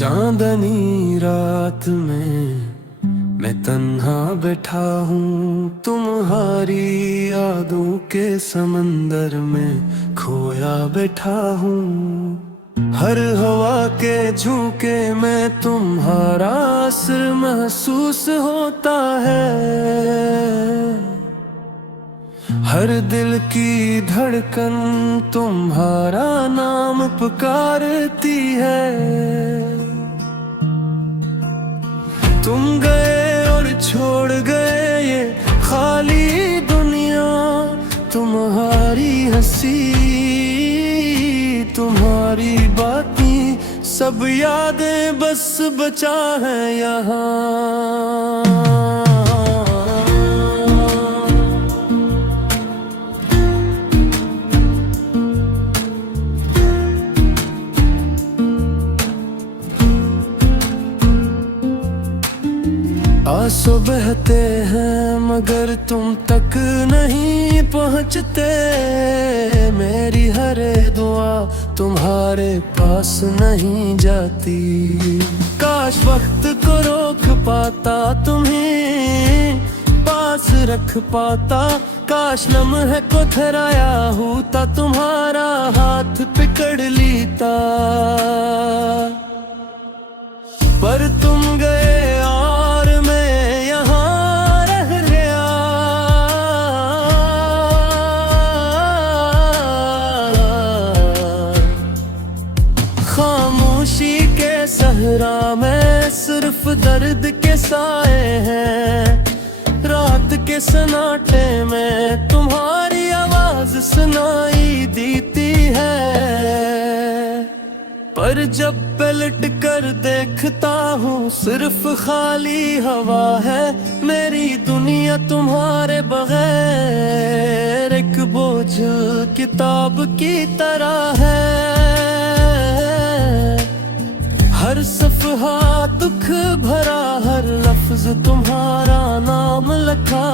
चांदनी रात में मैं तन्हा बैठा हूँ, तुम्हारी यादों के समंदर में खोया बैठा हूँ। हर हवा के झोंके में तुम्हारा असर महसूस होता है। हर दिल की धड़कन तुम्हारा नाम पुकारती है। तुम गए और छोड़ गए ये खाली दुनिया, तुम्हारी हंसी तुम्हारी बातें सब यादें बस बचा है यहाँ। आंसू बहते हैं मगर तुम तक नहीं पहुँचते। मेरी हर दुआ तुम्हारे पास नहीं जाती। काश वक्त को रोक पाता, तुम्हें पास रख पाता। काश लम्हे को ठहराया होता, तुम्हारा हाथ पकड़ लेता। पर तुम गए खामोशी के सहरा में सिर्फ दर्द के साए हैं। रात के सन्नाटे में तुम्हारी आवाज सुनाई देती है। पर जब पलट कर देखता हूँ सिर्फ खाली हवा है। मेरी दुनिया तुम्हारे बगैर एक बोझ किताब की तरह है। हर सफ़हा दुख भरा, हर लफ्ज तुम्हारा नाम लिखा।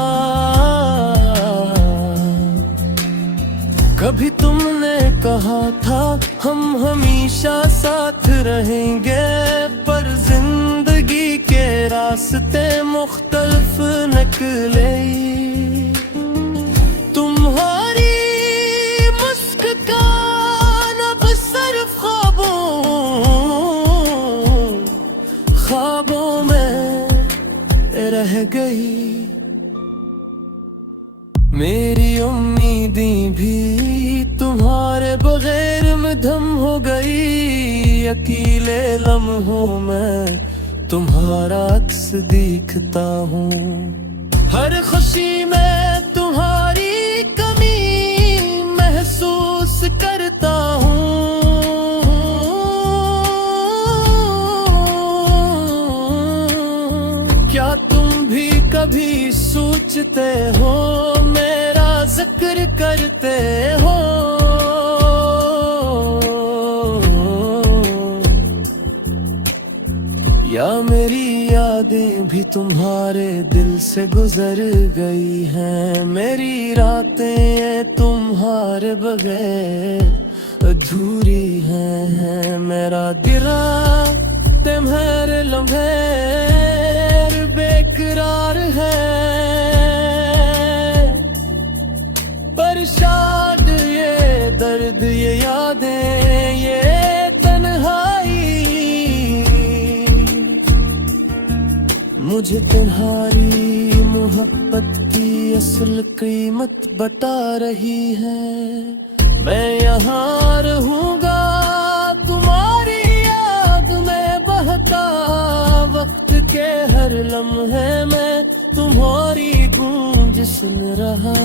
कभी तुमने कहा था हम हमेशा साथ रहेंगे, पर जिंदगी के रास्ते मुख्तलिफ निकले। तुम्हारी मुस्कान अब सिर्फ ख्वाबों में रह गई। मेरी उम्मीदें भी तुम्हारे बगैर मधम हो गई। अकेले लम्हों में तुम्हारा अक्स देखता हूँ। हर खुशी में तुम्हारी कमी महसूस करता हूँ। क्या तुम भी कभी सोचते हो, मेरा जिक्र करते हो? या मेरी यादें भी तुम्हारे दिल से गुजर गई हैं? मेरी रातें तुम्हारे बगैर अधूरी हैं। मेरा दिरा तुम्हारे लम्हे बेकरार है। पर शायद ये दर्द, ये यादें, ये तन्हाई मुझे तुम्हारी मोहब्बत की असल कीमत बता रही है। मैं यहाँ रहूँगा तुम्हारी याद में बहता, वक्त के हर लम्हे में तुम्हारी गूंज सुन रहा।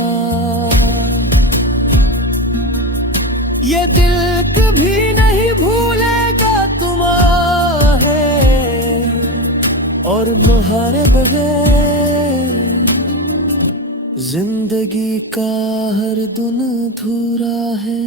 ये दिल कभी नहीं भूलेगा तुम्हें, और तुम्हारे बगैर जिंदगी का हर दिन अधूरा है।